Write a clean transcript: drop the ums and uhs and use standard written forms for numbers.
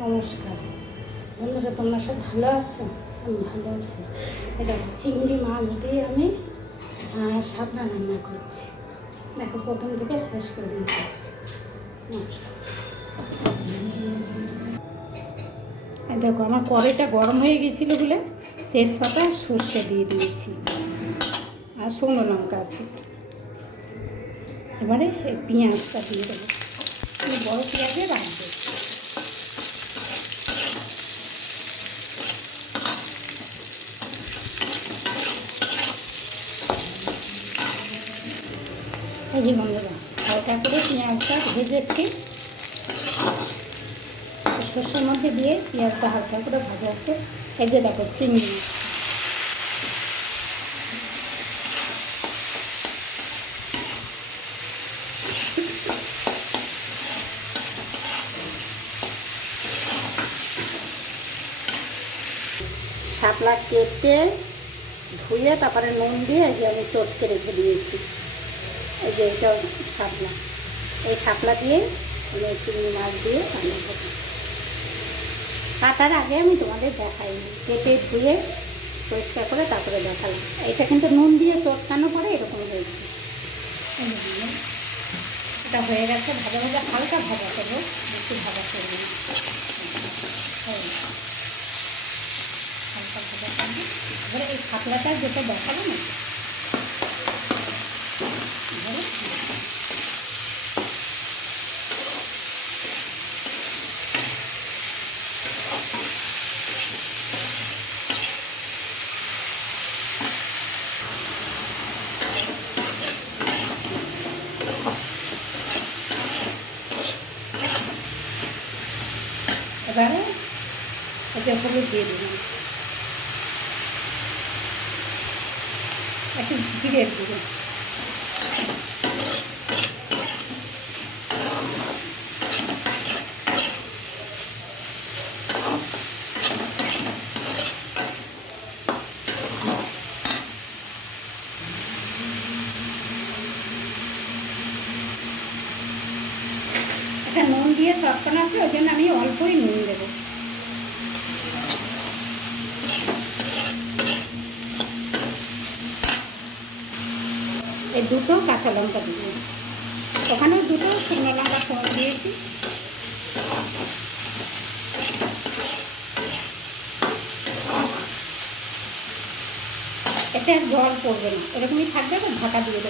নমস্কার বন্ধুরা, তোমরা সব ভালো আছো? আমি ভালো আছি। এটা চিংড়ি মাছ দিয়ে আমি শাপলা রান্না করছি। দেখো প্রথম থেকে শেষ পর্যন্ত। দেখো আমার কড়াইটা গরম হয়ে গেছিলো বলে তেজপাতা আর সর্ষে দিয়ে দিয়েছি, আর শুকনো লঙ্কা আছে। এবারে এই পেঁয়াজটা দিয়ে দেবো, বড় পেঁয়াজে রাখবো। এই যে বন্ধুরা, হালকা করে পেঁয়াজটা ভেজে একটি সর্ষের মধ্যে দিয়ে পেঁয়াজটা হালকা করে ভাজা একটু। এই যে দেখো চিংড়ি শাপলা কেটে ধুয়ে তারপরে নুন দিয়ে এই যে আমি চটকে রেখে দিয়েছি। এই যে এটা শাপলা, এই শাপলা দিয়ে আমি চিংড়ি মাছ দিয়ে রান্না করব। কাটার আগে আমি তোমাদের দেখাইনি, কেটে ধুয়ে পরিষ্কার করে তারপরে দেখালাম। এটা কিন্তু নুন দিয়ে চটকানো পরে এরকম হয়েছে। এটা হয়ে গেছে, ভাজা ভাজা হালকা ভাজা করবো, বেশি ভাজা করবো না। হালকা ভাজা করবো। এবারে এই শাপলাটা যেটা দেখাবো না, এবারে এটা হলুদ দিয়ে দিলাম, একটু জিরে দিব, একটা নুন দিয়ে চটকানো আছে, ওই জন্য আমি অল্পই নুন দেবো। এই দুটো কাঁচা লঙ্কা দিয়ে, ওখানেও দুটো শুকনো লঙ্কা ফোড়ন দিয়েছি। এতে আর জল পড়বে না, এরকমই থাকবে, তো ঢাকা দিয়ে দেবো।